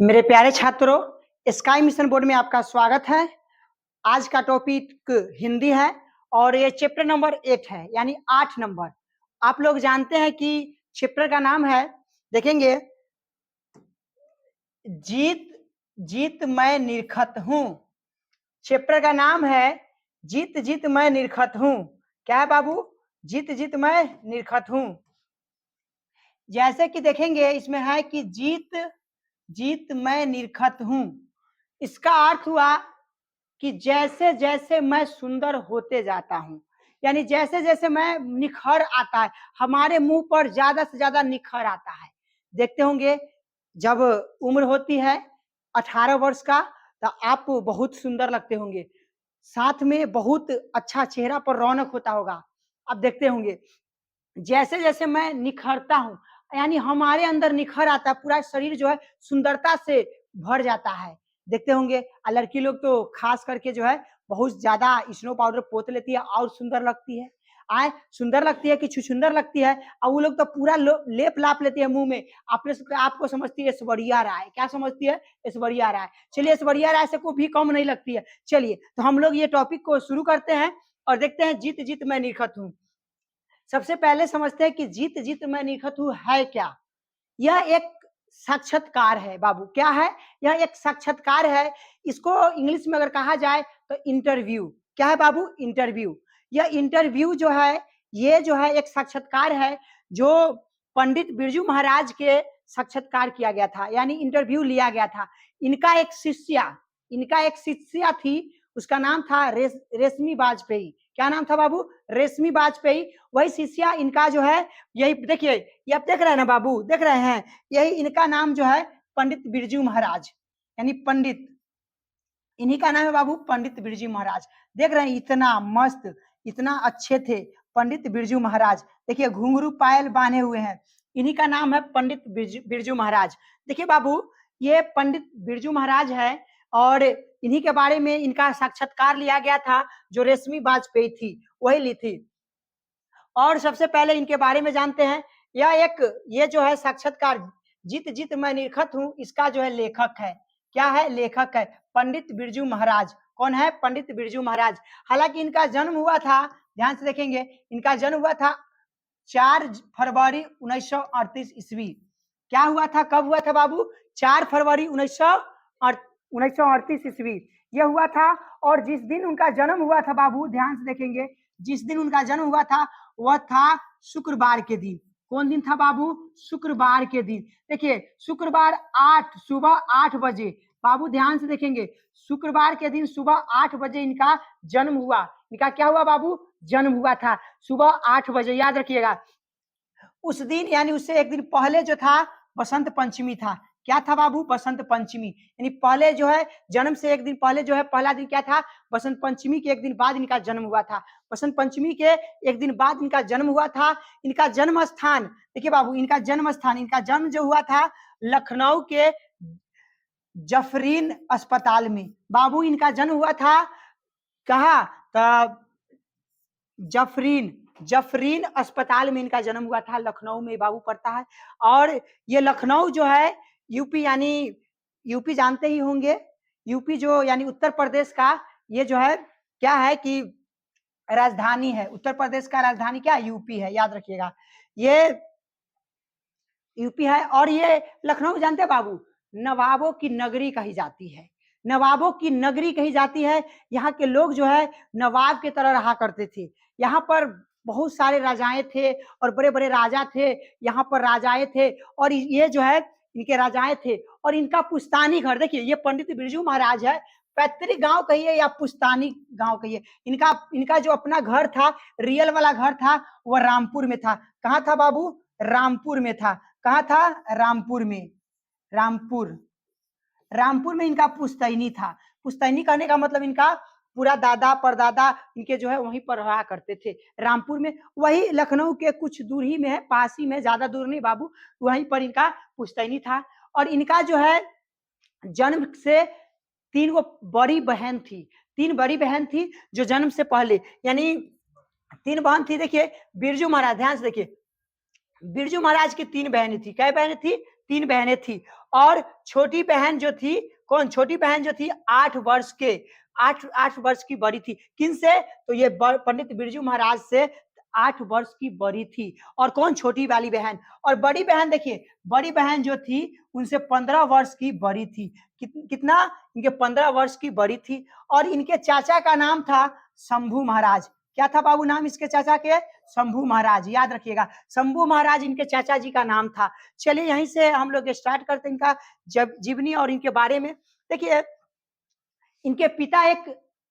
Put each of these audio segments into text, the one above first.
मेरे प्यारे छात्रों, स्काई मिशन बोर्ड में आपका स्वागत है। आज का टॉपिक हिंदी है और ये चैप्टर नंबर 8 है, यानी 8 नंबर। आप लोग जानते हैं कि चैप्टर का नाम है, देखेंगे, जीत जीत मैं निरखत हूँ। चैप्टर का नाम है जीत जीत मैं निरखत हूँ। क्या है बाबू? जीत जीत मैं निरखत हूँ। जैसे कि देखेंगे इसमें है कि जीत जीत मैं निरखत हूँ। इसका अर्थ हुआ कि जैसे जैसे मैं सुंदर होते जाता हूँ, यानी जैसे जैसे मैं निखर आता है, हमारे मुंह पर ज्यादा से ज्यादा निखर आता है। देखते होंगे जब उम्र होती है 18 वर्ष का, तो आप बहुत सुंदर लगते होंगे, साथ में बहुत अच्छा चेहरा पर रौनक होता होगा। आप देखते होंगे जैसे जैसे मैं निखरता हूँ, यानी हमारे अंदर निखर आता है, पूरा शरीर जो है सुंदरता से भर जाता है। देखते होंगे लड़की लोग तो खास करके जो है बहुत ज्यादा स्नो पाउडर पोत लेती है और सुंदर लगती है। आए सुंदर लगती है कि छुछुंदर लगती है, और वो लोग तो पूरा लेप लाप लेती है मुंह में। आपको समझती है ऐश्वर्या राय। क्या समझती है? ऐश्वर्या राय। चलिए, ऐश्वर्या राय से को भी कम नहीं लगती है। चलिए तो हम लोग ये टॉपिक को शुरू करते हैं और देखते हैं जीत जीत मैं निखत हूँ। सबसे पहले समझते हैं कि जीत जीत मैं निखत हूँ है क्या। यह एक साक्षात्कार है बाबू। क्या है? यह एक साक्षात्कार है। इसको इंग्लिश में अगर कहा जाए तो इंटरव्यू। क्या है बाबू? इंटरव्यू। यह इंटरव्यू जो है, ये जो है एक साक्षात्कार है जो पंडित बिरजू महाराज के साक्षात्कार किया गया था, यानी इंटरव्यू लिया गया था। इनका एक शिष्या थी, उसका नाम था रेशमी वाजपेयी। क्या नाम था बाबू? रेशमी वाजपेयी। वही शिष्या इनका जो है, यही देखिए, ये आप देख रहे हैं ना बाबू, देख रहे हैं, यही इनका नाम जो है पंडित बिरजू महाराज, यानी पंडित, इन्हीं का नाम है बाबू पंडित बिरजू महाराज। देख रहे हैं इतना मस्त, इतना अच्छे थे पंडित बिरजू महाराज। देखिए घुंघरू पायल बांधे हुए हैं, इन्हीं का नाम है पंडित बिरजू महाराज। देखिए बाबू, ये पंडित बिरजू महाराज है और इन्हीं के बारे में इनका साक्षात्कार लिया गया था, जो रेशमी वाजपेयी थी वही ली थी। और सबसे पहले इनके बारे में जानते हैं। ये जो है साक्षात्कार जीत जीत मैं निरखत हूँ, इसका जो है लेखक है। क्या है? लेखक है पंडित बिरजू महाराज। कौन है? पंडित बिरजू महाराज। हालांकि इनका जन्म हुआ था, ध्यान से देखेंगे, इनका जन्म हुआ था 4 फरवरी 1938 ईस्वी। क्या हुआ था? कब हुआ था बाबू? 4 फरवरी 1938 ईस्वी यह हुआ था। और जिस दिन उनका जन्म हुआ था बाबू, ध्यान से देखेंगे, जिस दिन उनका जन्म हुआ था वह था शुक्रवार के दिन। कौन दिन था बाबू? शुक्रवार के दिन। देखिए शुक्रवार सुबह 8 बजे, बाबू ध्यान से देखेंगे, शुक्रवार के दिन सुबह 8 बजे इनका जन्म हुआ। इनका क्या हुआ बाबू? जन्म हुआ था सुबह 8 बजे, याद रखिएगा। उस दिन यानी उससे एक दिन पहले जो था बसंत पंचमी था। क्या था बाबू? बसंत पंचमी। यानी पहले जो है जन्म से एक दिन पहले जो है पहला दिन क्या था? बसंत पंचमी के एक दिन बाद इनका जन्म हुआ था। बसंत पंचमी के एक दिन बाद इनका जन्म हुआ था। इनका जन्म स्थान देखिए बाबू, इनका जन्म स्थान, इनका जन्म जो हुआ था लखनऊ के जफरीन अस्पताल में। बाबू इनका जन्म हुआ था कहा? जफरीन जफरीन अस्पताल में इनका जन्म हुआ था, लखनऊ में बाबू पड़ता है। और ये लखनऊ जो है यूपी, यानी यूपी जानते ही होंगे, यूपी जो यानी उत्तर प्रदेश का, ये जो है क्या है कि राजधानी है। उत्तर प्रदेश का राजधानी क्या? यूपी है, याद रखिएगा, ये यूपी है। और ये लखनऊ जानते हैं बाबू, नवाबों की नगरी कही जाती है। नवाबों की नगरी कही जाती है। यहाँ के लोग जो है नवाब की तरह रहा करते थे। यहाँ पर बहुत सारे राजाएं थे और बड़े बड़े राजा थे। यहाँ पर राजाएं थे और ये जो है इनके राजाएं थे। और इनका पुश्तानी घर देखिए, ये पंडित बिरजू महाराज है, पैतृक गांव कहिए या पुश्तानी गांव कहिए, इनका इनका जो अपना घर था, रियल वाला घर था, वह रामपुर में था। कहाँ था बाबू? रामपुर में था। कहा था? रामपुर में। रामपुर में इनका पुश्तैनी था। पुश्तैनी कहने का मतलब इनका पूरा दादा परदादा इनके जो है वहीं पर रहा करते थे, रामपुर में। वही लखनऊ के कुछ दूर ही में है, पास ही में, ज्यादा दूर नहीं बाबू, वहीं पर इनका पुश्तैनी था। और इनका जो है जन्म से 3 वो बड़ी बहन थी, 3 बड़ी बहन थी जो जन्म से पहले, यानी 3 बहन थी। देखिए बिरजू महाराज, ध्यान से देखिए, बिरजू महाराज की 3 बहनें थी। क्या बहनें थी? 3 बहनें थी और छोटी बहन जो थी, कौन? छोटी बहन जो थी 8 वर्ष के, 8 वर्ष की बड़ी थी। किनसे? तो ये पंडित बिरजू महाराज से 8 वर्ष की बड़ी थी। और कौन? छोटी वाली बहन। और बड़ी बहन देखिए, बड़ी बहन जो थी उनसे 15 वर्ष की बड़ी थी। कितना? इनके 15 वर्ष की बड़ी थी। और इनके चाचा का नाम था शंभू महाराज। क्या था बाबू नाम इसके चाचा के? शंभू महाराज, याद रखिएगा, शंभू महाराज इनके चाचा जी का नाम था। चलिए यहीं से हम लोग स्टार्ट करते हैं इनका जीवनी और इनके बारे में। देखिए, इनके पिता एक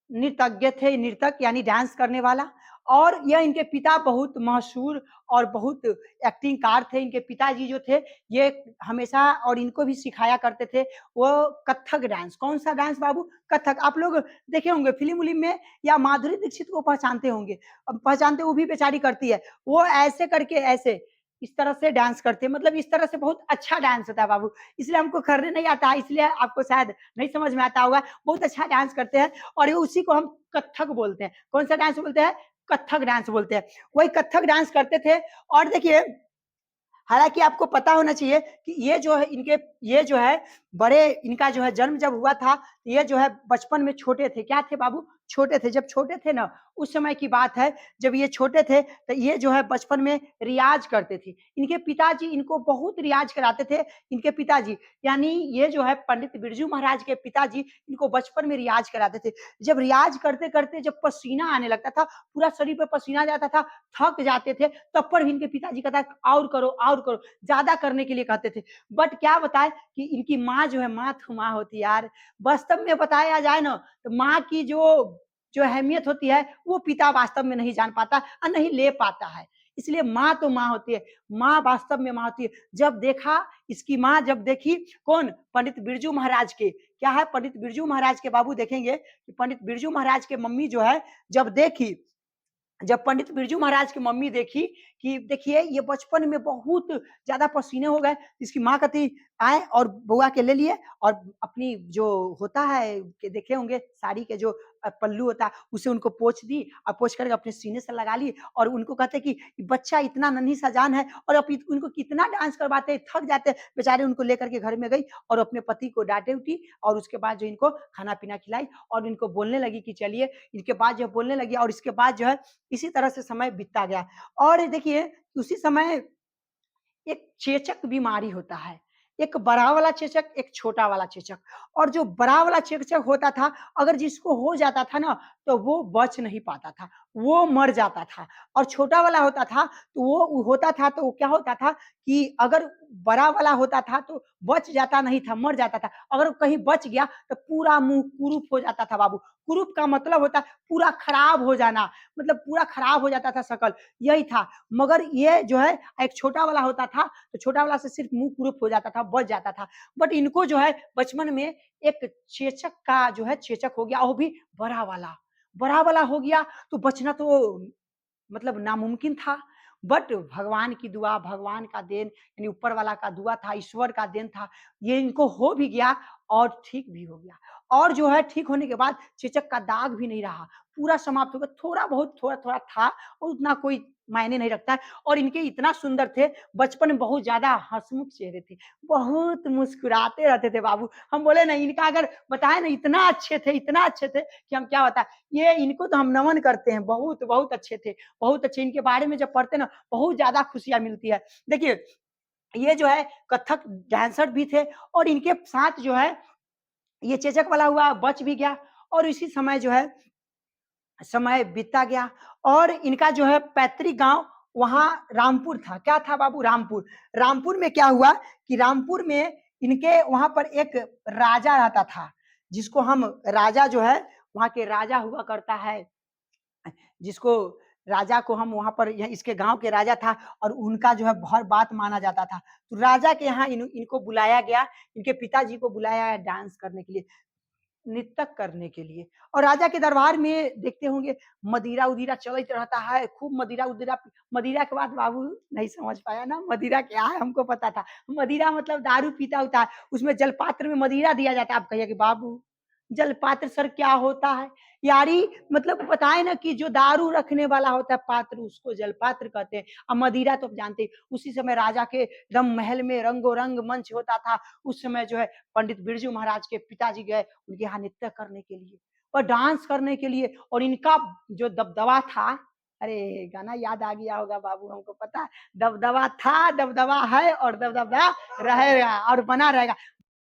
नृतज्ञ थे, नृतक यानी डांस करने वाला। और यह इनके पिता बहुत मशहूर और बहुत एक्टिंगकार थे। इनके पिताजी जो थे ये हमेशा और इनको भी सिखाया करते थे वो कथक डांस। कौन सा डांस बाबू? कथक। आप लोग देखे होंगे फिल्म उलिम में, या माधुरी दीक्षित को पहचानते होंगे। अब पहचानते, वो भी बेचारी करती है, वो ऐसे करके ऐसे इस तरह से डांस करते हैं, मतलब इस तरह से बहुत अच्छा डांस होता है बाबू। इसलिए हमको करने नहीं आता, इसलिए आपको शायद नहीं समझ में आता होगा। बहुत अच्छा डांस करते हैं और उसी को हम कथक बोलते हैं। कौन सा डांस बोलते हैं? कथक डांस बोलते हैं। वही कथक डांस करते थे। और देखिए, हालांकि आपको पता होना चाहिए कि ये जो है इनके, ये जो है बड़े, इनका जो है जन्म जब हुआ था, ये जो है बचपन में छोटे थे। क्या थे बाबू? छोटे थे। जब छोटे थे ना, उस समय की बात है, जब ये छोटे थे तो ये जो है बचपन में रियाज करते थे। इनके पिताजी इनको बहुत रियाज कराते थे। इनके पिताजी यानी ये जो है पंडित बिरजू महाराज के पिताजी इनको बचपन में रियाज कराते थे। जब रियाज करते करते जब पसीना आने लगता था, पूरा शरीर पर पसीना जाता था, थक जाते थे, तब पर भी इनके पिताजी कहता और करो और करो, ज्यादा करने के लिए कहते थे। बट क्या बताए कि इनकी माँ जो है, माँ तो माँ होती यार। वास्तव में बताया जाए ना, तो माँ की जो जो अहमियत होती है वो पिता वास्तव में नहीं जान पाता और नहीं ले पाता है। इसलिए माँ तो माँ होती है, माँ वास्तव में माँ होती है। जब देखा, इसकी माँ जब देखी, कौन? पंडित बिरजू महाराज के, क्या है? पंडित बिरजू महाराज के बाबू देखेंगे कि पंडित बिरजू महाराज के मम्मी जो है जब देखी, जब पंडित बिरजू महाराज की मम्मी देखी कि देखिए ये बचपन में बहुत ज्यादा पसीने हो गए, इसकी माँ कहती आए और बुआ के ले लिए और अपनी जो होता है कि देखे होंगे साड़ी के जो पल्लू होता है उसे उनको पोंछ दी और पोंछ करके अपने सीने से लगा ली। और उनको कहते कि बच्चा इतना नन्ही सा जान है और अब उनको कितना डांस करवाते, थक जाते बेचारे। उनको लेकर के घर में गई और अपने पति को डांटे उठी और उसके बाद जो इनको खाना पीना खिलाई और इनको बोलने लगी कि चलिए। इनके बाद जो बोलने लगी और इसके बाद जो है इसी तरह से समय बीतता गया। और देखिए, उसी समय एक चेचक बीमारी होता है। एक बड़ा वाला चेचक, एक छोटा वाला चेचक। और जो बड़ा वाला चेचक होता था, अगर जिसको हो जाता था ना, तो वो बच नहीं पाता था, वो मर जाता था। और छोटा वाला होता था तो वो होता था, तो क्या होता था कि अगर बड़ा वाला होता था तो बच जाता नहीं था, मर जाता था। अगर कहीं बच गया तो पूरा मुंह कुरूप हो जाता था बाबू। कुरूप का मतलब होता है पूरा खराब हो जाना, मतलब पूरा खराब हो जाता था शकल, यही था। मगर ये जो है एक छोटा वाला होता था, तो छोटा वाला से सिर्फ मुंह कुरूप हो जाता था, बच जाता था। बट इनको जो है बचपन में एक चेचक का जो है चेचक हो गया, वो भी बड़ा वाला। बड़ा वाला हो गया तो बचना तो मतलब नामुमकिन था। बट भगवान की दुआ, भगवान का देन, यानी ऊपर वाला का दुआ था, ईश्वर का देन था, ये इनको हो भी गया और ठीक भी हो गया। और जो है ठीक होने के बाद चेचक का दाग भी नहीं रहा, पूरा समाप्त हो गया। थोड़ा बहुत थोड़ा थोड़ा था और उतना कोई मायने नहीं रखता है। और इनके इतना सुंदर थे, बचपन में बहुत ज्यादा हंसमुख चेहरे थे, बहुत मुस्कुराते रहते थे बाबू। हम बोले ना, इनका अगर बताए ना, इतना अच्छे थे, इतना अच्छे थे कि हम क्या बताए। ये इनको तो हम नमन करते हैं, बहुत बहुत अच्छे थे, बहुत अच्छे। इनके बारे में जब पढ़ते ना, बहुत ज्यादा खुशियां मिलती है। देखिए, ये जो है कथक डांसर भी थे और इनके साथ जो है ये चेचक वाला हुआ, बच भी गया। और इसी समय जो है समय बीतता गया और इनका जो है पैतृक गांव वहां रामपुर था। क्या था बाबू? रामपुर। रामपुर में क्या हुआ कि रामपुर में इनके वहां पर एक राजा रहता था, जिसको हम राजा जो है, वहां के राजा हुआ करता है, जिसको राजा को हम वहां पर, इसके गांव के राजा था और उनका जो है हर बात माना जाता था। तो राजा के यहाँ इनको बुलाया गया, इनके पिताजी को बुलाया गया डांस करने के लिए, नृत्य करने के लिए। और राजा के दरबार में देखते होंगे मदिरा उदिरा चलते रहता है, खूब मदिरा उदिरा। मदिरा के बाद बाबू नहीं समझ पाया ना, मदिरा क्या है? हमको पता था, मदिरा मतलब दारू पीता होता है, उसमें जलपात्र में मदिरा दिया जाता है। आप कहिए कि बाबू जलपात्र सर क्या होता है यारी? मतलब बताए ना कि जो दारू रखने वाला होता है पात्र, उसको जलपात्र कहते हैं। और मदिरा तो आप जानते हैं, उसी समय राजा के एकदम महल में रंगो रंग मंच होता था। उस समय जो है पंडित बिरजू महाराज के पिताजी गए उनके यहाँ नृत्य करने के लिए और डांस करने के लिए। और इनका जो दबदबा था, अरे गाना याद आ गया होगा बाबू, हमको पता है। दबदबा था, दबदबा है और दबदबा रहेगा और बना रहेगा।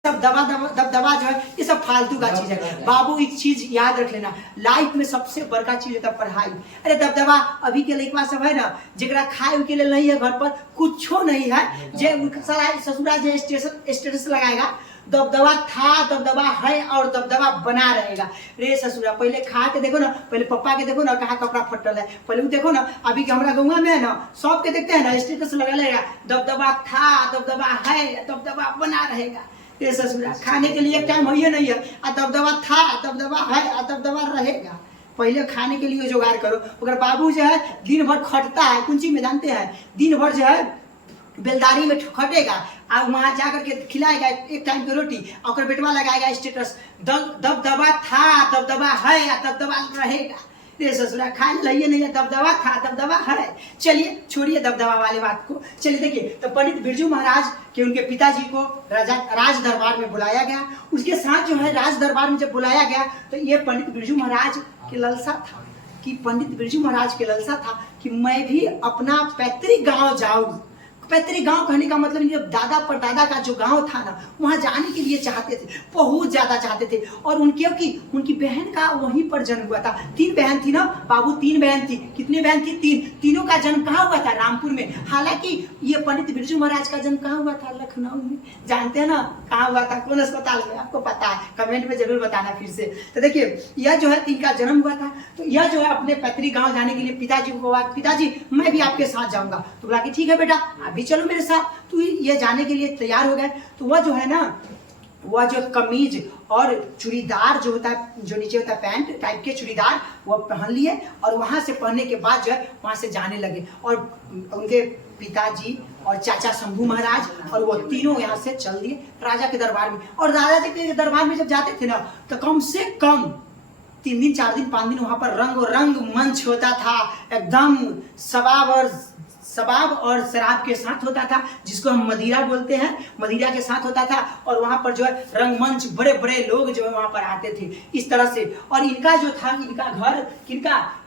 सब दबदबा जो है ये सब फालतू का चीज है बाबू। एक चीज याद रख लेना, लाइफ में सबसे बड़का चीज होता है पढ़ाई। अरे दबदबा अभी के लड़का सब है ना, जरा खाए के लिए नहीं है, घर पर कुछो नहीं है, जे ससुरा जो स्टेटस लगाएगा दबदबा था, दबदबा है और दबदबा बना रहेगा। रे ससुरा पहले खा के देखो ना, पहले पप्पा के देखो ना कहाँ कपड़ा फटल है, पहले देखो ना। अभी के हमारा गौवा में है ना, सबके देखते हैं ना स्टेटस लगा लेगा, दबदबा था, दबदबा है, दबदबा बना रहेगा। ये ससुरा खाने के लिए टाइम है नहीं है, दबदबा था, दबदबा है, दबदबा रहेगा। पहले खाने के लिए जुगाड़ करो। अगर बाबू जो है दिन भर खटता है, कुंची में जानते हैं, दिन भर जो है बेलदारी में खटेगा और वहां जाकर के खिलाएगा एक टाइम की रोटी, और बेटवा लगाएगा स्टेटस दबदबा था, दबदबा है, दबदबा रहेगा। रे ससुरा खा लिये नहीं है, दबदबा था, दबदबा है। चलिए छोड़िए दबदबा वाले बात को, चलिए देखिए। तो पंडित बिरजू महाराज के उनके पिताजी को राज दरबार में बुलाया गया। उसके साथ जो है राज दरबार में जब बुलाया गया तो ये पंडित बिरजू महाराज की लालसा था कि पंडित बिरजू महाराज की लालसा था कि मैं भी अपना पैतृक गांव जाऊं। पैतृक गांव कहने का मतलब ये दादा परदादा का जो गांव था ना, वहां जाने के लिए चाहते थे, बहुत ज्यादा चाहते थे। और उनकी बहन का वहीं पर जन्म हुआ था। 3 बहन थी ना बाबू, 3 बहन थी। कितने बहन थी? 3। तीनों का जन्म कहाँ हुआ था? रामपुर में। हालांकि ये पंडित बिरजू महाराज का जन्म कहाँ हुआ था? लखनऊ में। जानते हैं ना कहाँ हुआ था, कौन अस्पताल में? आपको पता है, कमेंट में जरूर बताना फिर से। तो देखिए यह जो है 3 का जन्म हुआ था। तो यह जो है अपने पैतृक गाँव जाने के लिए पिताजी को बोला, पिताजी मैं भी आपके साथ जाऊंगा। तो बोला कि ठीक है बेटा भी चलो मेरे साथ। तो ये जाने के लिए तैयार हो गए। तो वह जो है ना, वह जो कमीज और चूड़ीदार जो होता है, जो नीचे होता है पैंट टाइप के चूड़ीदार, वह पहन लिए। और वहां से पहनने के बाद जो है वहां से जाने लगे। और उनके पिताजी और चाचा शंभू महाराज और वो तीनों यहाँ से चल दिए राजा के दरबार में। और राजा के दरबार में जब जाते थे ना, तो कम से कम 3 दिन 4 दिन 5 दिन वहां पर रंग मंच होता था। एकदम शबाब और शराब के साथ होता था, जिसको हम मदिरा बोलते हैं, मदिरा के साथ होता था। और वहां पर जो है रंगमंच, बड़े बड़े लोग जो है वहां पर आते थे इस तरह से। और इनका जो था, इनका घर,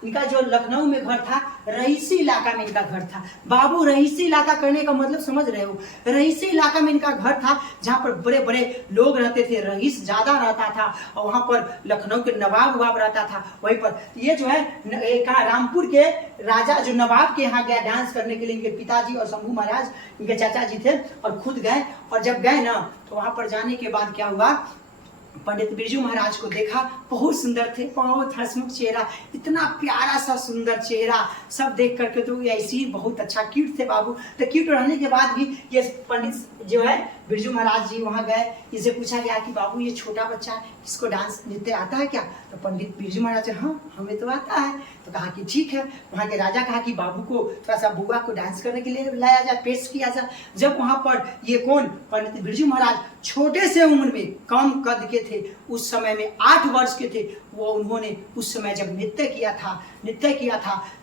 इनका जो लखनऊ में घर था, रईसी इलाका में इनका घर था। बाबू रईसी इलाका करने का मतलब समझ रहे हो? रईसी इलाका में इनका घर था, जहाँ पर बड़े बड़े लोग रहते थे, रईस ज्यादा रहता था। और वहां पर लखनऊ के नवाब रहता था वहीं पर। ये जो है कहा रामपुर के राजा जो नवाब के यहाँ गया डांस करने के लिए, इनके पिताजी और शंभू महाराज इनके चाचा जी थे, और खुद गए। और जब गए ना, तो वहां पर जाने के बाद क्या हुआ, पंडित बिरजू महाराज को देखा, बहुत सुंदर थे, बहुत हंसमुख चेहरा, इतना प्यारा सा सुंदर चेहरा। सब देख करके तो ऐसे ही बहुत अच्छा क्यूट थे बाबू। तो क्यूट रहने के बाद भी ये पंडित जो है बिरजू महाराज जी वहां गए। इसे पूछा गया कि बाबू ये छोटा बच्चा है, इसको डांस नृत्य आता है क्या? तो पंडित बिरजू महाराज, हाँ हमें तो आता है। तो कहा कि ठीक है। वहाँ के राजा कहा कि बाबू को थोड़ा सा बुआ को डांस करने के लिए लाया जाए, पेश किया जाए। जब वहां पर ये कौन, पंडित बिरजू महाराज छोटे से उम्र में, कम कद के थे, उस समय में 8 वर्ष के थे वो। उन्होंने उस समय जब नृत्य किया था,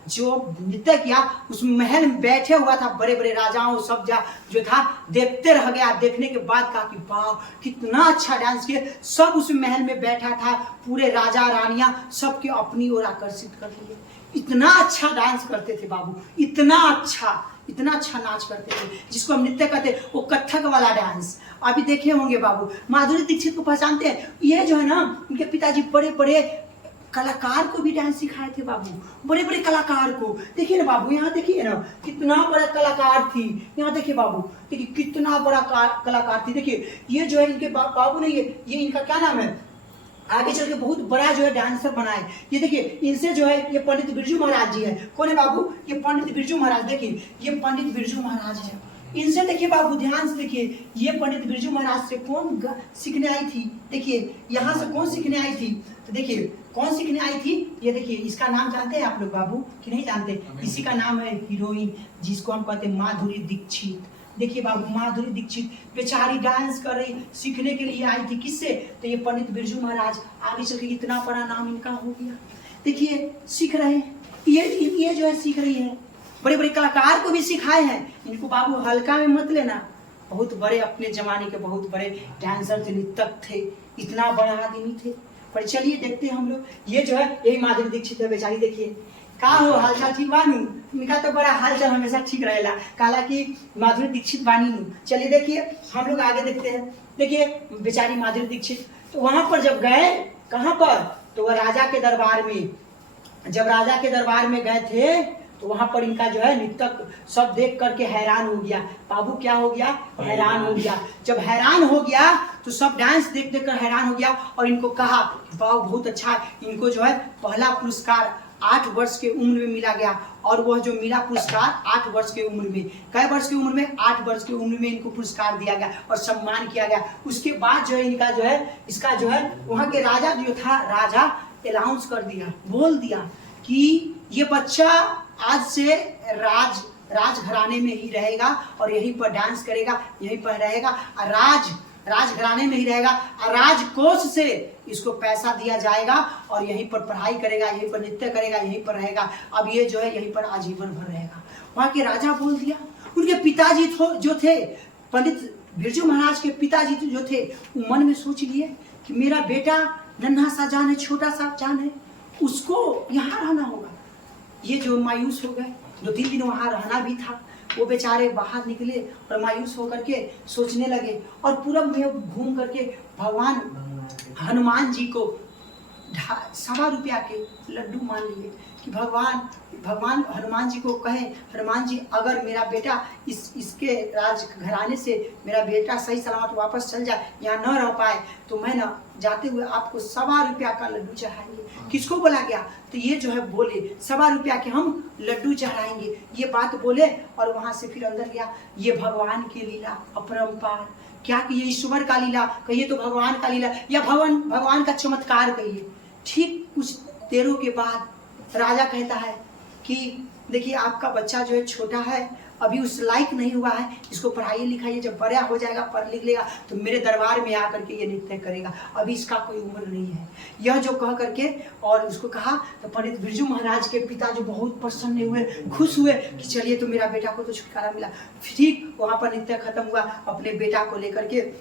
जो नृत्य किया उस महल में बैठे हुआ था, बड़े बड़े राजाओं सब जो था देखते रह गया। देखने के बाद कहा कि वाह कितना अच्छा डांस किया। सब उस महल में बैठा था, पूरे राजा रानियां सबके अपनी ओर आकर्षित कर लिए। इतना अच्छा डांस करते थे बाबू, इतना अच्छा नाच करते थे, जिसको हम नृत्य कहते हैं, वो कथक वाला डांस। अभी देखे होंगे बाबू, माधुरी दीक्षित को पहचानते हैं? ये जो है ना, उनके पिताजी बड़े बड़े कलाकार को भी डांस सिखाए थे बाबू, बड़े बड़े कलाकार को। देखिए ना बाबू, यहाँ देखिए ना कितना बड़ा कलाकार थी। यहाँ देखिए बाबू, देखिए कितना बड़ा कलाकार थी। देखिए ये जो है इनके बाबू ने ये इनका क्या नाम है, आगे चल के बहुत बड़ा जो है डांसर बनाए। ये देखिए इनसे जो है, ये पंडित बिरजू महाराज जी है। कौन है बाबू? ये पंडित बिरजू महाराज। देखिए ये पंडित बिरजू महाराज है। इनसे देखिए बाबू, ध्यान से देखिए, ये पंडित बिरजू महाराज से कौन सीखने आई थी? देखिए यहाँ से कौन सीखने आई थी? तो देखिए कौन सीखने आई थी, ये देखिए। इसका नाम जानते हैं आप लोग बाबू कि नहीं जानते? इसी का नाम है हीरोइन, जिसको हम कहते हैं माधुरी दीक्षित। देखिए बाबू, माधुरी दीक्षित बेचारी डांस कर रही, सीखने के लिए आई थी, किससे? तो ये पंडित बिरजू महाराज, आगे चल के इतना बड़ा नाम इनका हो गया। देखिए सीख रहे हैं, ये जो है सीख रही है, बड़े बड़े कलाकार को भी सिखाए हैं। इनको बाबू हल्का में मत लेना, बहुत बड़े अपने जमाने के बहुत बड़े डांसर थे, नृतक थे, इतना बड़ा आदमी थे। पर चलिए देखते हैं हम लोग, ये जो है यही माधुरी दीक्षित है बेचारी। देखिए का हो हालचाल ठीक बानू, इनका तो बड़ा हालचाल हमेशा ठीक रहेला, काला की माधुरी दीक्षित बानी नू। चलिए देखिए हम लोग आगे देखते हैं। देखिए बेचारी माधुरी दीक्षित, तो वहां पर जब गए, कहाँ पर? तो वह राजा के दरबार में, जब राजा के दरबार में गए थे तो वहां पर इनका जो है नृतक सब देख करके हैरान हो गया। बाबू क्या हो गया? हैरान हो गया। जब हैरान हो गया तो सब डांस देख देख कर हैरान हो गया और इनको कहा वाह बहुत अच्छा। इनको जो है पहला पुरस्कार 8 वर्ष के उम्र में मिला गया, और वह जो मिला पुरस्कार 8 वर्ष के उम्र में, कै वर्ष की उम्र में? 8 वर्ष की उम्र में इनको पुरस्कार दिया गया और सम्मान किया गया। उसके बाद जो है इनका जो है, इसका जो है वहाँ के राजा जो था, राजा अनाउंस कर दिया, बोल दिया कि ये बच्चा आज से राजघराने में ही रहेगा और यहीं पर डांस करेगा, यहीं पर रहेगा, राजघराने में ही रहेगा, और राजकोष से इसको पैसा दिया जाएगा और यहीं पर पढ़ाई करेगा, यहीं पर नृत्य करेगा, यहीं पर रहेगा। अब ये जो है यहीं पर आजीवन भर रहेगा। वहाँ के राजा बोल दिया। उनके पिताजी जो थे, पंडित बिरजू महाराज के पिताजी जो थे, वो मन में सोच लिए कि मेरा बेटा नन्हा सा जान है, छोटा सा जान है, उसको यहाँ रहना होगा। ये जो मायूस हो गए, 2-3 दिन वहाँ रहना भी था, वो बेचारे बाहर निकले और मायूस होकर के सोचने लगे, और पूरब में घूम करके भगवान हनुमान जी को 1.25 रुपया के लड्डू मान लिए कि भगवान हनुमान जी को कहे, हनुमान जी अगर मेरा बेटा इसके राजघराने से मेरा बेटा सही सलामत वापस चल जाए, यहाँ न रह पाए, तो मैं ना जाते हुए आपको 1.25 रुपया का लड्डू चढ़ाएंगे। किसको बोला गया? तो ये जो है बोले 1.25 रुपया के हम लड्डू चढ़ाएंगे, ये बात बोले और वहां से फिर अंदर गया। ये भगवान की लीला अपरंपार, क्या कि ये ईश्वर का लीला कहिए तो भगवान का लीला, या भगवान का चमत्कार कहिए। ठीक कुछ देरों के बाद राजा कहता है कि देखिए आपका बच्चा जो है छोटा है, अभी उस लायक नहीं हुआ है, इसको पढ़ाइए लिखाइए, जब बड़ा हो जाएगा पढ़ लिख लेगा तो मेरे दरबार में आकर के ये नृत्य करेगा, अभी इसका कोई उम्र नहीं है। यह जो कह करके और उसको कहा, तो पंडित बिरजू महाराज के पिता जो बहुत प्रसन्न हुए, खुश हुए कि चलिए तो मेरा बेटा को तो छुटकारा मिला। ठीक वहाँ पर नृत्य खत्म हुआ, अपने बेटा को लेकर के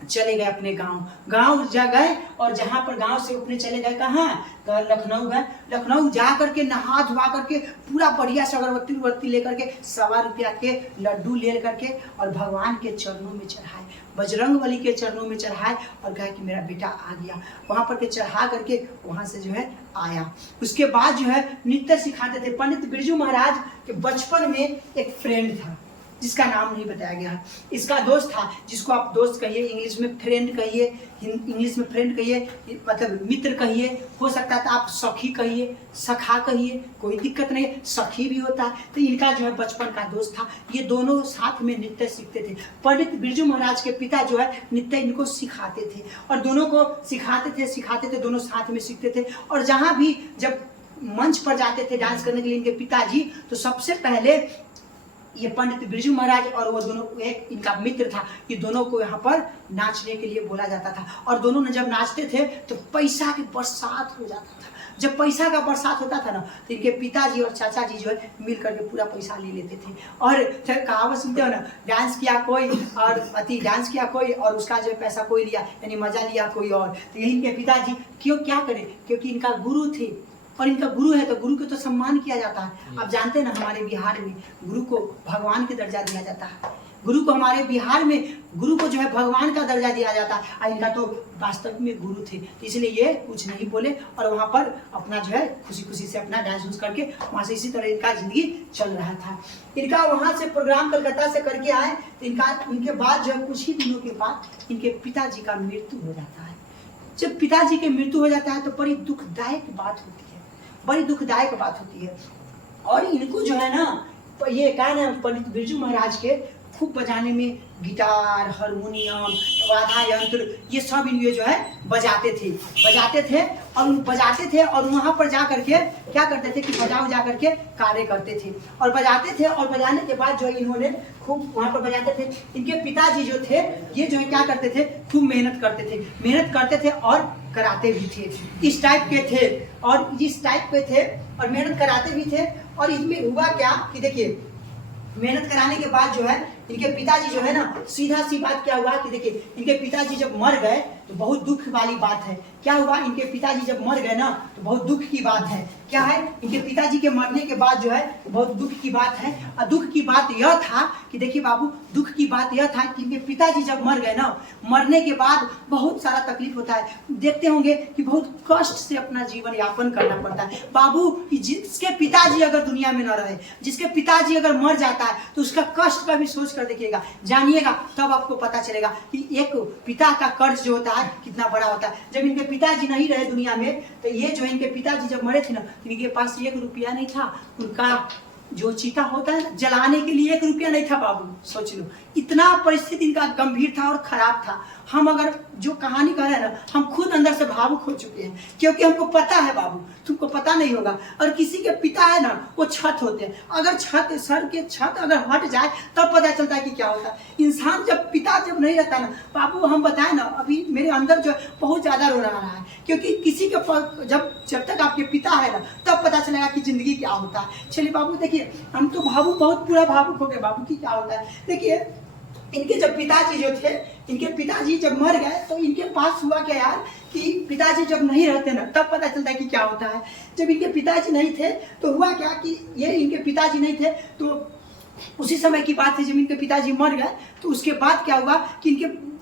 चले गए अपने गांव जा गए, और जहां पर गांव से अपने चले गए कहाँ? तो लखनऊ गए। लखनऊ जा करके नहा धुआ करके पूरा बढ़िया से अगरबत्ती लेकर के 1.25 रुपया के लड्डू ले करके और भगवान के चरणों में चढ़ाए, बजरंगबली के चरणों में चढ़ाए और कहा कि मेरा बेटा आ गया। वहां पर के चढ़ा करके वहां से जो है आया। उसके बाद जो है नृत्य सिखाते थे। पंडित बिरजू महाराज के बचपन में एक फ्रेंड था जिसका नाम नहीं बताया गया है। इसका दोस्त था, जिसको आप दोस्त कहिए, इंग्लिश में फ्रेंड कहिए, इंग्लिश में फ्रेंड कहिए, मतलब मित्र कहिए, हो सकता है तो आप सखी कहिए, सखा कहिए, कोई दिक्कत नहीं, सखी भी होता है। तो इनका जो है बचपन का दोस्त था। ये दोनों साथ में नृत्य सीखते थे। पंडित बिरजू महाराज के पिता जो है नृत्य इनको सिखाते थे और दोनों को सिखाते थे, दोनों साथ में सीखते थे। और जहाँ भी जब मंच पर जाते थे डांस करने के लिए इनके पिताजी, तो सबसे पहले ये पंडित बिरजू महाराज और वो दोनों, एक इनका मित्र था, ये दोनों को यहाँ पर नाचने के लिए बोला जाता था। और दोनों ने जब नाचते थे तो पैसा की बरसात हो जाता था। जब पैसा का बरसात होता था ना, तो इनके पिताजी और चाचा जी जो है मिल करके पूरा पैसा ले लेते थे। और कहावत सुनते हो ना, डांस किया कोई और डांस किया कोई और उसका जो पैसा कोई लिया, यानी मजा लिया कोई और। तो यही इनके पिताजी क्यों क्या करे, क्योंकि इनका गुरु थे और इनका गुरु है तो गुरु को तो सम्मान किया जाता है। आप जानते हैं ना, हमारे बिहार में गुरु को भगवान का दर्जा दिया जाता है। गुरु को हमारे बिहार में गुरु को जो है भगवान का दर्जा दिया जाता है। और इनका तो वास्तव में गुरु थे, तो इसलिए ये कुछ नहीं बोले और वहाँ पर अपना जो है खुशी खुशी से अपना डांस उस करके वहाँ से इसी तरह इनका जिंदगी चल रहा था। इनका वहाँ से प्रोग्राम कलकत्ता से करके आए, तो उनके बाद जो है कुछ ही दिनों के बाद इनके पिताजी का मृत्यु हो जाता है। जब पिताजी के मृत्यु हो जाता है तो बड़ी दुखदायक बात होती है, बड़ी दुखदायक बात होती है। और इनको जो है ना, ये क्या ना, पंडित बिरजू महाराज के खूब बजाने में गिटार, हारमोनियम, वाद्य यंत्र, ये सब इनके जो है बजाते थे और वहाँ पर जा करके क्या करते थे कि बजा करके कार्य करते थे और बजाते थे। और बजाने के बाद जो है इन्होंने खूब वहाँ पर बजाते थे। इनके पिताजी जो थे ये जो है क्या करते थे, खूब मेहनत करते थे और कराते भी थे। इस टाइप के थे और मेहनत कराते भी थे। और इसमें हुआ क्या कि देखिए, मेहनत कराने के बाद जो है इनके पिताजी जो है ना, सीधा सी बात क्या हुआ कि देखिए, इनके पिताजी जब मर गए तो बहुत दुख वाली बात है। क्या हुआ, इनके पिताजी जब मर गए ना तो बहुत दुख की बात है। क्या है, इनके पिताजी के मरने के बाद जो है बहुत दुख की बात है। और दुख की बात यह था कि देखिए बाबू, दुख की बात यह था कि इनके पिताजी जब मर गए ना, मरने के बाद बहुत सारा तकलीफ होता है। देखते होंगे कि बहुत कष्ट से अपना जीवन यापन करना पड़ता है। बाबू, जिसके पिताजी अगर दुनिया में न रहे, जिसके पिताजी अगर मर जाता है तो उसका कष्ट का भी सोच कर देखिएगा, जानिएगा, तब आपको पता चलेगा कि एक पिता का कर्ज जो होता है कितना बड़ा होता है। जब इनके पिताजी नहीं रहे दुनिया में तो ये जो है, इनके पिताजी जब मरे थे ना, इनके पास 1 रुपया नहीं था। उनका जो चीता होता है ना, जलाने के लिए 1 रुपया नहीं था बाबू, सोच लो। इतना परिस्थिति इनका गंभीर था और खराब था। हम अगर जो कहानी कह रहे हैं ना, हम खुद अंदर से भावुक हो चुके हैं, क्योंकि हमको पता है बाबू, तुमको पता नहीं होगा। और किसी के पिता है ना, वो छत होते हैं। अगर सर के छत अगर हट जाए तब पता चलता है कि क्या होता है। इंसान जब पिता जब नहीं रहता ना बाबू, हम बताएं ना, अभी मेरे अंदर जो है बहुत ज्यादा रो रहा है, क्योंकि किसी के जब तक आपके पिता है ना, तब पता चलेगा कि जिंदगी क्या होता है। चलिए बाबू, देखिए, हम तो भावुक, बहुत पूरा भावुक हो गए बाबू की क्या होता है। देखिए, इनके जब पिताजी जो थे, इनके पिताजी जब मर गए तो इनके पास हुआ क्या यार कि पिताजी जब नहीं रहते ना, तब पता चलता है कि क्या होता है। जब इनके पिताजी नहीं थे तो हुआ क्या कि ये इनके पिताजी नहीं थे तो उसी समय की बात थी जब इनके पिताजी मर गए। तो उसके बाद क्या हुआ कि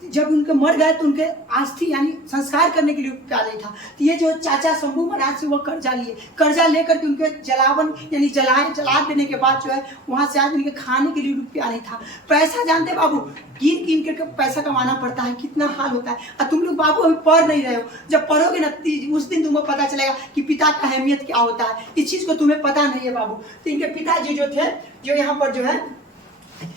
जब उनके मर गए तो उनके अस्थि यानी संस्कार करने के लिए क्या नहीं था। तो ये जो चाचा शंभू महाराज से वो कर्जा लेकर के उनके जलावन यानी जला देने के बाद जो है वहां से आज इनके खाने के लिए रुपया नहीं था। पैसा जानते बाबू, कीन के पैसा कमाना पड़ता है, कितना हाल होता है। और तुम लोग बाबू अभी पढ़ नहीं रहे हो, जब पढ़ोगे ना उस दिन तुमको पता चलेगा कि पिता का अहमियत क्या होता है। इस चीज को तुम्हें पता नहीं है बाबू। तो इनके पिताजी जो थे, जो यहाँ पर जो है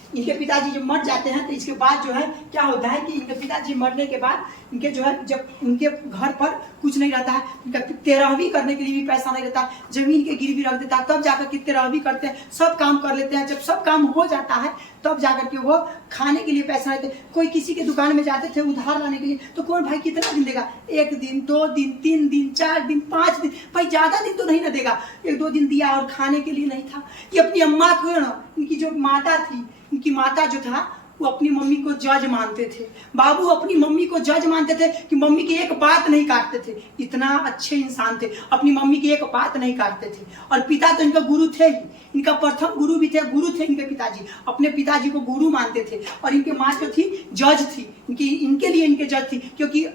इनके पिताजी जब मर जाते हैं तो इसके बाद जो है क्या होता है कि इनके पिताजी मरने के बाद इनके जो है, जब उनके घर पर कुछ नहीं रहता है, इनका 13वीं करने के लिए भी पैसा नहीं रहता है, जमीन के गिरवी रख देता है, तब जाकर के 13वीं करते हैं, सब काम कर लेते हैं। जब सब काम हो जाता है तब जाकर के वो खाने के लिए पैसा रहते। कोई किसी के दुकान में जाते थे उधार लाने के लिए, तो कौन भाई कितना दिन देगा, 1 दिन 2 दिन 3 दिन 4 दिन 5 दिन, भाई ज्यादा दिन तो नहीं ना देगा। 1-2 दिन दिया और खाने के लिए नहीं था। ये अपनी अम्मा को ना, इनकी जो माता थी, इनकी माता जो था वो अपनी मम्मी को जज मानते थे बाबू, अपनी मम्मी को जज मानते थे कि मम्मी की एक बात नहीं काटते थे। इतना अच्छे इंसान थे, अपनी मम्मी की एक बात नहीं काटते थे। और पिता तो इनका गुरु थे ही, इनका प्रथम गुरु भी थे, गुरु थे इनके पिताजी, अपने पिताजी को गुरु मानते थे। और इनके माँ जो थी जज थी, इनके लिए इनके जज थी, क्योंकि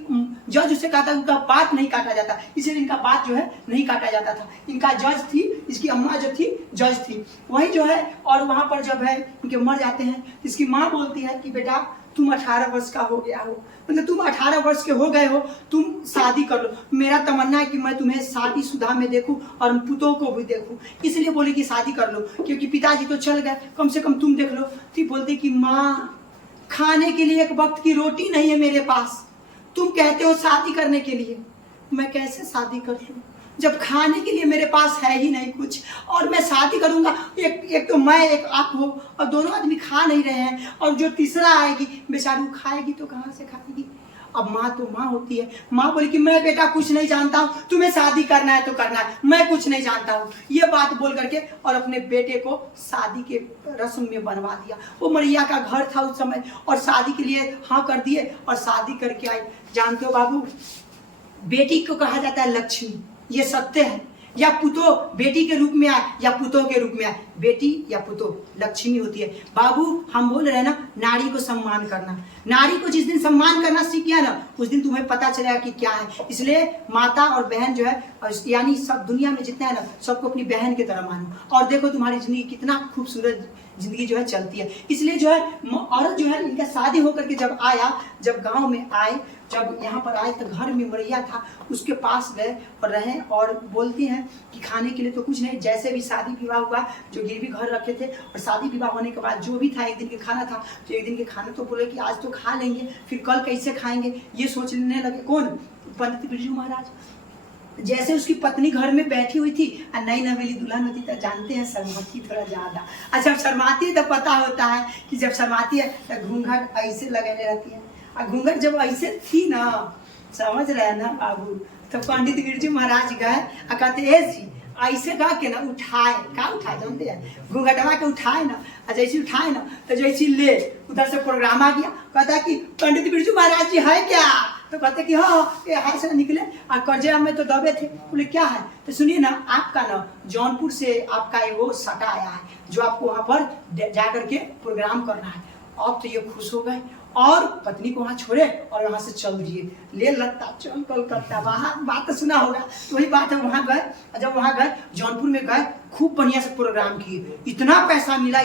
जज उसे कहा था उनका बात नहीं काटा जाता, इसलिए इनका बात जो है नहीं काटा जाता था। इनका जज थी, इसकी अम्मा जो थी जज थी, वही जो है। और वहां पर जब है इनके मर जाते हैं, इसकी माँ बोलती है कि बेटा तुम 18 वर्ष का हो गया हो, मतलब तुम 18 वर्ष के हो गए हो, तुम शादी कर लो। मेरा तमन्ना है कि मैं तुम्हें शादीशुदा में देखूं और पुतों को भी देखूं, इसलिए बोली कि शादी कर लो, क्योंकि पिताजी तो चल गए, कम से कम तुम देख लो। तो बोलती कि माँ, खाने के लिए एक वक्त की रोटी नहीं है मेरे पास, तुम कहते हो शादी करने के लिए, मैं कैसे शादी कर लूं जब खाने के लिए मेरे पास है ही नहीं कुछ। और मैं शादी करूंगा, एक तो मैं, एक आप हो, और दोनों आदमी खा नहीं रहे हैं, और जो तीसरा आएगी बेचारी खाएगी तो कहाँ से खाएगी। अब माँ तो माँ होती है, माँ बोली कि मैं बेटा कुछ नहीं जानता हूँ, तुम्हें शादी करना है तो करना है, मैं कुछ नहीं जानता हूँ। ये बात बोल करके और अपने बेटे को शादी के रस्म में बनवा दिया। वो मरिया का घर था उस समय, और शादी के लिए हाँ कर दिए और शादी करके आई। जानते हो बाबू, बेटी को कहा जाता है लक्ष्मी, ये सत्य है। या पुतो बेटी के रूप में आए या पुतों के रूप में आए, बेटी या पुतो लक्ष्मी होती है। बाबू हम बोल रहे हैं ना, नारी को सम्मान करना, नारी को जिस दिन सम्मान करना सीख गया ना, उस दिन तुम्हें पता चलेगा कि क्या है। इसलिए माता और बहन जो है, यानी सब दुनिया में जितना है ना, सबको अपनी बहन की तरह मानो। और देखो तुम्हारी जिंदगी कितना खूबसूरत जिंदगी जो है चलती है। इसलिए जो है औरत जो है, इनका शादी होकर के जब आया, जब गाँव में आए, जब यहाँ पर आए तो घर में मरैया था, उसके पास गए और रहे और बोलती हैं कि खाने के लिए तो कुछ नहीं, जैसे भी शादी विवाह हुआ जो गिरवी घर रखे थे और शादी विवाह होने के बाद जो भी था एक दिन के खाना था, तो एक दिन के खाने तो बोले कि आज तो खा लेंगे, फिर कल कैसे खाएंगे ये सोचने लगे। कौन? पंडित बिरजू महाराज। जैसे उसकी पत्नी घर में बैठी हुई थी और नई नवेली दुल्हन होती तो जानते हैं शर्माती थोड़ा ज्यादा, और जब शर्माती है तो पता होता है कि जब शर्माती है तो घूंघट ऐसे लगाने रहती है, और घूंघट जब ऐसे थी ना, समझ रहे हैं ना बाबू, तो पंडित बिरजू महाराज गए और कहते जी ऐसे गा के ना उठाए, क्या उठाए जानते हैं? घूंघटवा के उठाए ना, और जैसे उठाए ना तो जैसे ले उधर से प्रोग्राम आ गया, कहता कि पंडित बिरजू महाराज जी है क्या? तो कहते कि हाँ ये हाथ से निकले और कर्जे में तो दबे थे। बोले क्या है? तो सुनिए ना, आपका ना जौनपुर से आपका वो सटा आया है जो आपको वहाँ पर जा करके प्रोग्राम करना है। अब तो ये खुश हो गए और पत्नी को वहाँ छोड़े और वहाँ से चल दिए, ले लत्ता चल कलकत्ता। वहाँ बात तो सुना होगा, तो वही बात है, वहाँ गए, जब वहाँ गए जौनपुर में गए, खूब बढ़िया से प्रोग्राम किए, इतना पैसा मिला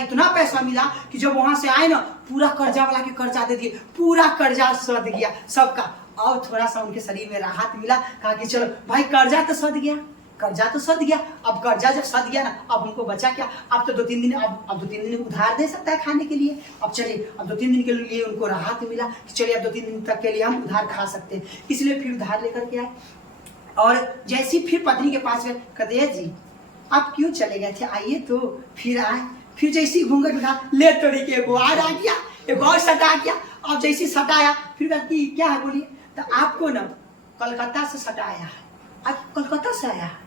कि जब वहाँ से आए ना पूरा कर्जा वाला के कर्जा दे दिए, पूरा कर्जा सद गया सबका। और थोड़ा सा उनके शरीर में राहत मिला, कहा कि चलो भाई कर्जा तो सद गया, अब कर्जा जब सद गया ना, अब हमको बचा क्या? अब तो 2-3 दिन, अब 2-3 दिन उधार दे सकता है खाने के लिए। अब चलिए, अब 2-3 दिन के लिए उनको राहत मिला कि चलिए अब 2-3 दिन तक के लिए हम उधार खा सकते हैं, इसलिए फिर उधार लेकर के आए। और जैसे फिर पत्नी के पास गए, कहते जी आप क्यों चले गए थे, आइए तो। फिर आए, फिर जैसी घूंघट उठा, ले तोड़ी के एगो और आ गया, एगो और सटा गया। अब जैसे सटाया फिर कहती क्या है बोलिए? तो आपको ना कलकत्ता से सटाया है, आप कलकत्ता से आया है,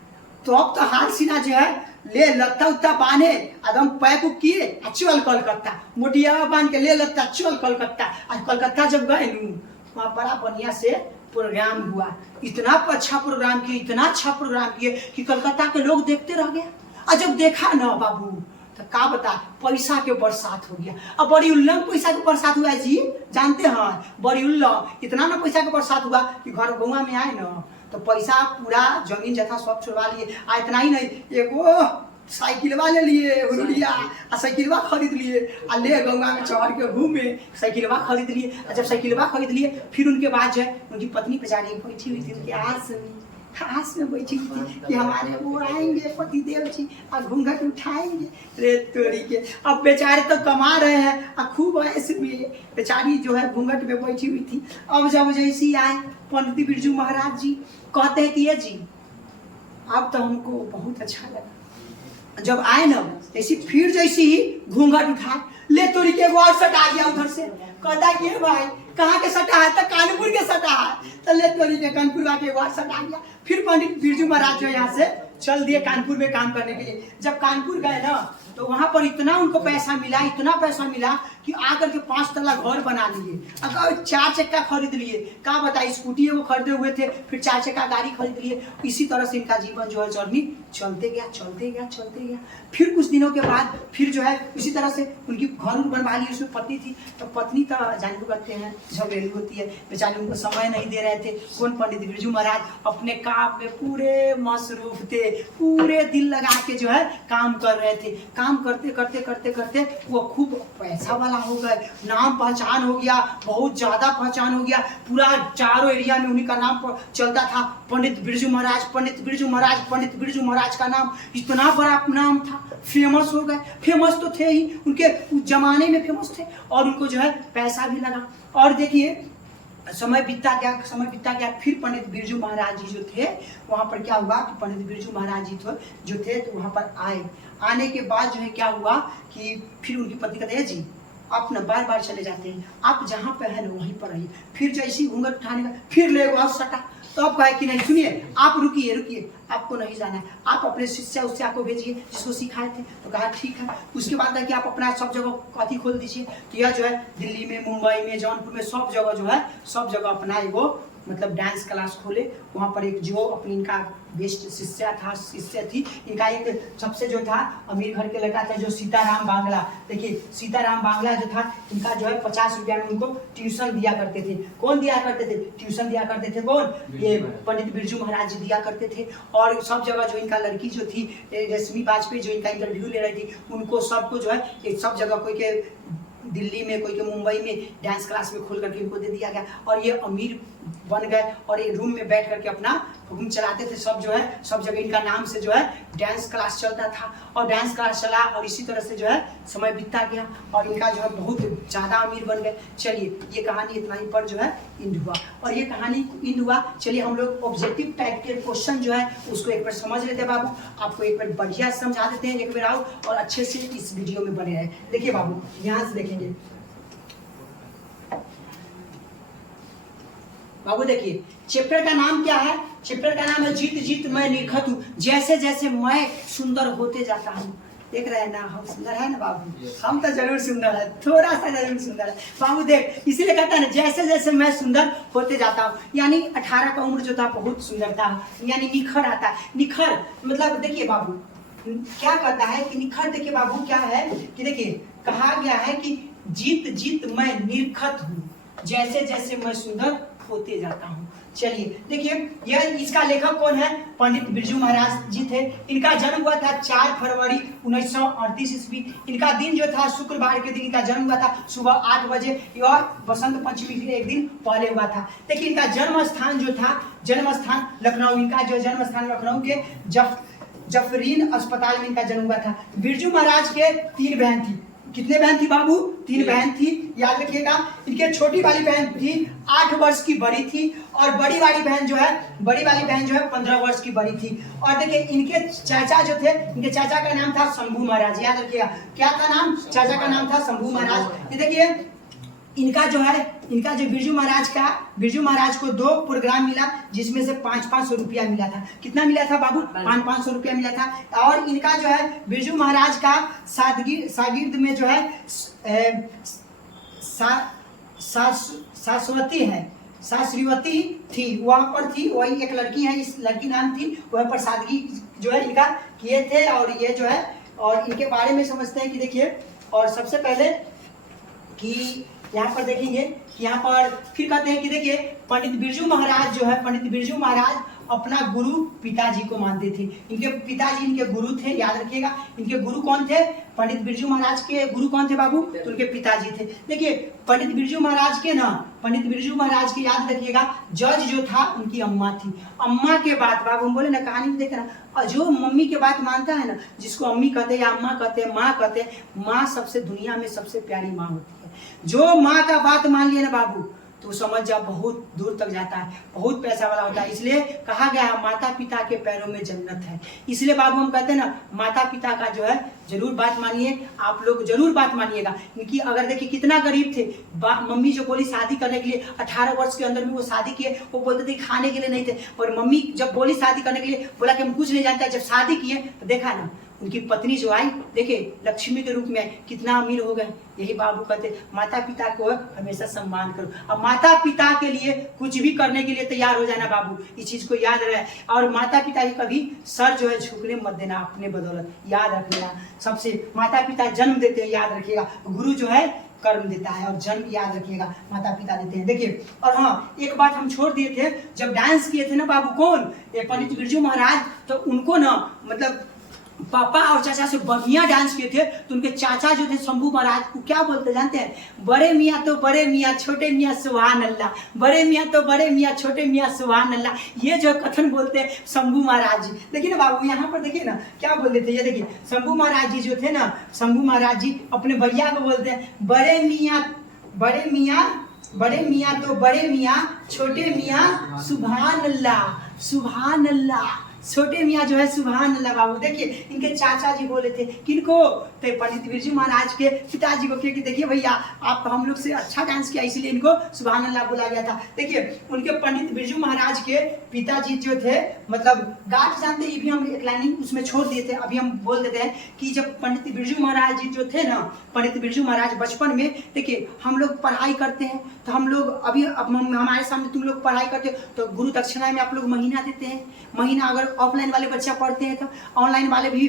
तो अब तो हाल सीना जो है ले लत्ता उत्ता बांधे एकदम पैक किए चल कलकत्ता, मोटिया बांध के ले लत्ता चल कलकत्ता। आज कलकत्ता जब गए वहाँ बड़ा बढ़िया से प्रोग्राम हुआ, इतना अच्छा प्रोग्राम किए कि कलकत्ता के लोग देखते रह गए। और जब देखा ना बाबू तो का बता, पैसा के बरसात हो गया। अब बड़ी उल्लंघ पैसा के बरसात हुआ जी, जानते हैं? बड़ी उल्लंघ इतना ना पैसा के बरसात हुआ कि घर गौवा में आए ना तो पैसा पूरा जमीन जथा सब छुड़वा लिए। आ इतना ही नहीं, एगो साइकिलवा ले लिए, हुलिया आ साइकिलवा खरीद लिए, आ ले गंगा में चढ़ के घूमे, साइकिलवा खरीद लिए। और जब साइकिलवा खरीद लिए फिर उनके बाद जो है उनकी पत्नी बेचारी बैठी हुई थी, उनके आस में बैठी हुई थी कि हमारे वो आएंगे पतिदेव जी और घूंघट उठाएंगे। रे तोड़ी के, अब बेचारे तो कमा रहे हैं और खूब ऐसे में बेचारी जो है घूंघट में बैठी हुई थी। अब जब जैसी आए पंडित बिरजू महाराज जी, कहते हैं कि ये जी अब तो हमको बहुत अच्छा लगा। जब आए ना जैसी फिर जैसी ही घूंघट उठाए, ले तोड़ी के एगो और सटा गया उधर से। कहता कि भाई कहाँ के सटा है? तो कानपुर के सटा है। तो ले तोड़ी के कानपुर आके एगो और सटा गया। फिर पंडित बिरजू महाराज जो यहाँ से चल दिए कानपुर में काम करने के लिए। जब कानपुर गए ना तो वहाँ पर इतना उनको पैसा मिला कि आकर के 5 तला घर बना लिए, अगर 4 चक्का खरीद लिए। क्या बताए, स्कूटी वो खरीदे हुए थे, फिर 4 चक्का गाड़ी खरीद लिए। इसी तरह से इनका जीवन जो है जर्नी चलते गया। फिर कुछ दिनों के बाद फिर जो है इसी तरह से उनकी घर बनवा ली। उसमें पत्नी थी, तो पत्नी तो जानबू करते हैं झगड़ेली होती है, बेचारे उनको समय नहीं दे रहे थे। कौन? पंडित बिरजू महाराज अपने काम में पूरे मसरूफ थे, पूरे दिल लगा के जो है काम कर रहे थे। काम करते वो खूब पैसा वाला हो गए, नाम पहचान हो गया, बहुत ज्यादा पहचान हो गया। पूरा चारों एरिया में उन्हीं का नाम चलता था, पंडित बिरजू महाराज का नाम इतना बड़ा नाम था, फेमस हो गए। फेमस तो थे ही, उनके जमाने में फेमस थे और उनको जो है पैसा भी लगा। और देखिए समय बीतता गया। फिर पंडित बिरजू महाराज जी जो थे वहाँ पर क्या हुआ कि पंडित बिरजू महाराज जी जो थे तो वहाँ पर आने के बाद जो है क्या हुआ कि फिर उनकी पत्नी कहते हैं जी आप न बार चले जाते हैं, आप जहाँ पे है ना वहीं पर रहिए। फिर जैसी घूंघट उठाने का फिर ले और सटा, तो अब कहे कि नहीं सुनिए आप रुकिए, आपको नहीं जाना है, आप अपने शिष्य को भेजिए जिसको सिखाए थे। तो कहा ठीक है। उसके बाद है कि आप अपना सब जगह कथी खोल दीजिए। तो यह जो है दिल्ली में, मुंबई में, जौनपुर में सब जगह अपना एगो मतलब डांस क्लास खोले। वहाँ पर एक जो अपनी इनका बेस्ट शिष्य थी, इनका एक सबसे जो था अमीर घर के लड़का था जो सीताराम बांग्ला। देखिए सीताराम बांग्ला जो था इनका जो है 50 रुपया में उनको ट्यूशन दिया करते थे। कौन दिया करते थे? ट्यूशन दिया करते थे। कौन? ये पंडित बिरजू महाराज जी दिया करते थे। और सब जगह जो इनका लड़की जो थी रश्मि वाजपेयी जो इनका इंटरव्यू ले रही थी, उनको सबको जो है सब जगह कोई के दिल्ली में, कोई के मुंबई में डांस क्लास में खोल करके इनको दे दिया गया और ये अमीर बन गए और एक रूम में बैठ करके अपना हुक्म चलाते थे। सब जो है सब जगह इनका नाम से जो है डांस क्लास चलता था और डांस क्लास चला और इसी तरह से जो है समय बीतता गया और इनका जो है बहुत ज़्यादा अमीर बन गए। चलिए ये कहानी इतना ही पर जो है इंड हुआ और ये कहानी इंड हुआ। चलिए हम लोग ऑब्जेक्टिव टाइप के क्वेश्चन जो है उसको एक बार समझ लेते हैं बाबू, आपको एक बार बढ़िया समझा देते हैं, एक बार आओ और अच्छे से इस वीडियो में बने रहे। देखिए बाबू यहाँ से देखेंगे बाबू, देखिए चैप्टर का नाम क्या है? चैप्टर का नाम है जीत जीत मैं निरखत हूँ, जैसे जैसे मैं सुंदर होते जाता हूँ। देख रहे हैं ना हम सुंदर है ना बाबू, हम तो जरूर सुंदर है, थोड़ा सा जरूर सुंदर है बाबू। देख इसीलिए कहता है ना जैसे जैसे मैं सुंदर होते जाता हूँ, यानी 18 का उम्र जो था बहुत सुंदर था, यानी निखर आता है। निखर मतलब देखिए बाबू क्या कहता है कि निखर, देखिए बाबू क्या है कि देखिए कहा गया है कि जीत जीत मैं निरखत हूँ, जैसे जैसे मैं सुंदर होते जाता हूँ। चलिए देखिए यह इसका लेखक कौन है? पंडित बिरजू महाराज जी थे। इनका जन्म हुआ था 4 फरवरी 1938 ईस्वी। इनका दिन जो था शुक्रवार के दिन इनका जन्म हुआ था सुबह 8 बजे और बसंत पंचमी के एक दिन पहले हुआ था। देखिए इनका जन्म स्थान जो था, जन्म स्थान लखनऊ, इनका जो जन्म स्थान लखनऊ के जफरीन अस्पताल में इनका जन्म हुआ था। बिरजू महाराज के 3 बहन थी। कितने बहन थी बाबू? 3 बहन थी, याद रखिएगा। इनके छोटी वाली बहन थी 8 वर्ष की बड़ी थी और बड़ी वाली बहन जो है 15 वर्ष की बड़ी थी। और देखिए इनके चाचा जो थे, इनके चाचा का नाम था शंभू महाराज, याद रखिएगा। क्या था नाम? चाचा का नाम था शंभू महाराज। ये देखिए इनका जो बिरजू महाराज को 2 प्रोग्राम मिला, जिसमें से 500 रुपया मिला था। कितना मिला था बाबू? 500 रुपया मिला था। और इनका जो है बिरजू महाराज का शागिर्द में जो है शाश्वती थी, वहाँ पर थी, वही एक लड़की है, इस लड़की नाम थी, वह पर सादगी जो है इनका किए थे। और ये जो है और इनके बारे में समझते हैं कि देखिए, और सबसे पहले कि यहाँ पर देखेंगे कि यहाँ पर फिर कहते हैं कि देखिए पंडित बिरजू महाराज जो है, पंडित बिरजू महाराज अपना गुरु पिताजी को मानते थे। इनके पिताजी इनके गुरु थे, याद रखिएगा। इनके गुरु कौन थे? पंडित बिरजू महाराज के गुरु कौन थे बाबू? तो उनके पिताजी थे। देखिए पंडित बिरजू महाराज के याद रखिएगा जज जो था उनकी अम्मा थी। अम्मा के बाद बाबू हम बोले ना कहानी में देखे ना, जो मम्मी के बात मानता है ना, जिसको अम्मी कहते या अम्मा कहते, माँ कहते, माँ सबसे दुनिया में सबसे प्यारी माँ होती है। जो माँ का बात मान लिया ना बाबू तो समझ जाओ बहुत दूर तक जाता है, बहुत पैसा वाला होता है। इसलिए कहा गया है माता पिता के पैरों में जन्नत है। इसलिए बाबू हम कहते हैं ना माता पिता का जो है जरूर बात मानिए, आप लोग जरूर बात मानिएगा। इनकी अगर देखिए कितना गरीब थे, मम्मी जो बोली शादी करने के लिए 18 वर्ष के अंदर में वो शादी किए, वो बोलते थे खाने के लिए नहीं थे। और मम्मी जब बोली शादी करने के लिए, बोला कि हम कुछ नहीं जानते। जब शादी किए तो देखा ना उनकी पत्नी जो आई, देखिए लक्ष्मी के रूप में कितना अमीर हो गए। यही बाबू कहते माता पिता को हमेशा सम्मान करो। अब माता पिता के लिए कुछ भी करने के लिए तैयार हो जाना बाबू, इस चीज को याद रहे। और माता पिता की कभी सर जो है झुकने मत देना, अपने बदौलत याद रखना। सबसे माता पिता जन्म देते हैं, याद रखिएगा। गुरु जो है कर्म देता है और जन्म याद रखिएगा माता पिता देते हैं। देखिए और हाँ एक बात हम छोड़ दिए थे, जब डांस किए थे ना बाबू, कौन? ये पंडित बिरजू महाराज, तो उनको ना मतलब पापा और चाचा से बढ़िया डांस किए थे। तो उनके चाचा जो थे शंभू महाराज को क्या बोलते जानते हैं? बड़े मियाँ तो बड़े मियाँ, छोटे मियाँ सुभान अल्लाह। बड़े मियाँ तो बड़े मियाँ, छोटे मियाँ सुभान अल्लाह। ये जो कथन बोलते हैं शंभू महाराज जी। देखिए ना बाबू यहाँ पर देखिए ना क्या बोलते थे, ये देखिए शंभू महाराज जी जो थे ना, शंभू महाराज जी अपने भैया को बोलते हैं बड़े मियाँ तो बड़े मियाँ, छोटे मियाँ सुभान अल्लाह, सुभान अल्लाह। छोटे मियाँ जो है सुभान अल्लाह बाबू। देखिए इनके चाचा जी बोले थे किनको? तो पंडित बिरजू महाराज के पिताजी को, कि देखिए भैया आप हम लोग से अच्छा डांस किया इसलिए इनको सुभान अल्लाह बोला गया था। देखिए उनके पंडित बिरजू महाराज के पिताजी जो थे, मतलब गाठ जानते, ये भी हम एक लाइन उसमें छोड़ दिए थे, अभी हम बोल देते हैं कि जब पंडित बिरजू महाराज जी जो थे ना, पंडित बिरजू महाराज बचपन में, देखिए हम लोग पढ़ाई करते हैं तो हम लोग अभी हमारे सामने तुम लोग पढ़ाई करते हो तो गुरु दक्षिणा में आप लोग महीना देते हैं। महीना अगर ऑफलाइन वाले बच्चा पढ़ते हैं तो ऑनलाइन वाले भी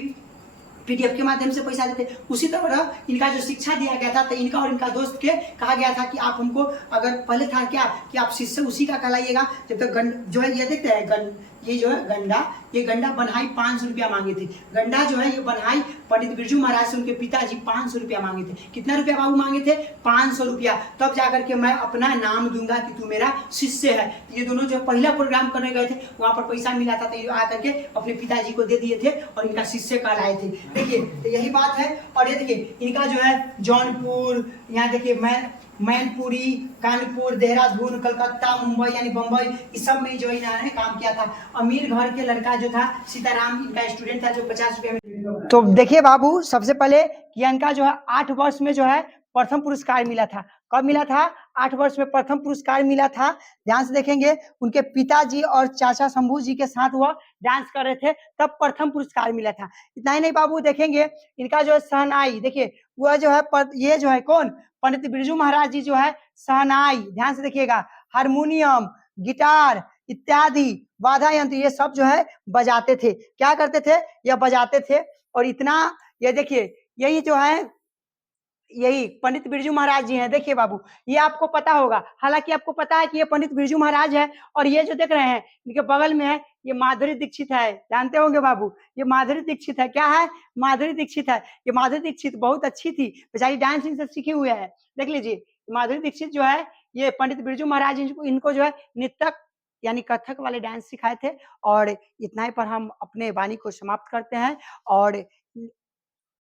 पीडीएफ के माध्यम से पैसा देते। उसी तरह इनका जो शिक्षा दिया गया था, तो इनका और इनका दोस्त के कहा गया था कि आप हमको, अगर पहले था क्या कि आप शिष्य उसी का कहलाइएगा, जब तक जो है ये देखते हैं ये जो है गंडा, ये गंडा बन्हाई 500 रुपया मांगे थे। गंडा जो है ये बन्हाई पंडित बिरजू महाराज से उनके पिताजी 500 रुपया मांगे थे। कितना रुपया बाबू मांगे थे? 500 रुपया। तब जाकर के मैं अपना नाम दूंगा कि तू मेरा शिष्य है। ये दोनों जो पहला प्रोग्राम करने गए थे, वहाँ पर पैसा मिला था, तो ये आकर के अपने पिताजी को दे दिए थे और इनका शिष्य कहलाए थे। देखिए, तो यही बात है। और ये देखिए इनका जो है जौनपुर, यहाँ देखिए मैनपुरी, कानपुर, देहरादून, कलकत्ता, मुंबई यानी बम्बई, इस सब में जो इन्होंने काम किया था। अमीर घर के लड़का जो था सीताराम, इनका स्टूडेंट था, जो 50 रुपया में। तो देखिए बाबू, सबसे पहले इनका जो है 8 वर्ष में जो है प्रथम पुरस्कार मिला था। कब मिला था? 8 वर्ष में प्रथम पुरस्कार मिला था। ध्यान से देखेंगे, उनके पिताजी और चाचा शंभू जी के साथ वह डांस कर रहे थे, तब प्रथम पुरस्कार मिला था। इतना ही नहीं बाबू, देखेंगे इनका जो है शहनाई, देखिए वह जो है ये जो है कौन? पंडित बिरजू महाराज जी जो है शहनाई, ध्यान से देखिएगा, हारमोनियम, गिटार इत्यादि वाद्य यंत्र, ये सब जो है बजाते थे। क्या करते थे? यह बजाते थे। और इतना, ये देखिए यही जो है, यही पंडित बिरजू महाराज जी हैं। देखिए बाबू, ये आपको पता होगा, हालांकि आपको पता है कि ये पंडित बिरजू महाराज है। और ये जो देख रहे हैं इनके बगल में है, ये माधुरी दीक्षित है। जानते होंगे बाबू, ये माधुरी दीक्षित है। क्या है? माधुरी दीक्षित है। ये माधुरी दीक्षित बहुत अच्छी थी, बेचारी डांस इनसे सीखे हुए है। देख लीजिए, माधुरी दीक्षित जो है, ये पंडित बिरजू महाराज इनको जो है नृत्यक यानी कथक वाले डांस सिखाए थे। और इतना ही पर हम अपने वाणी को समाप्त करते हैं। और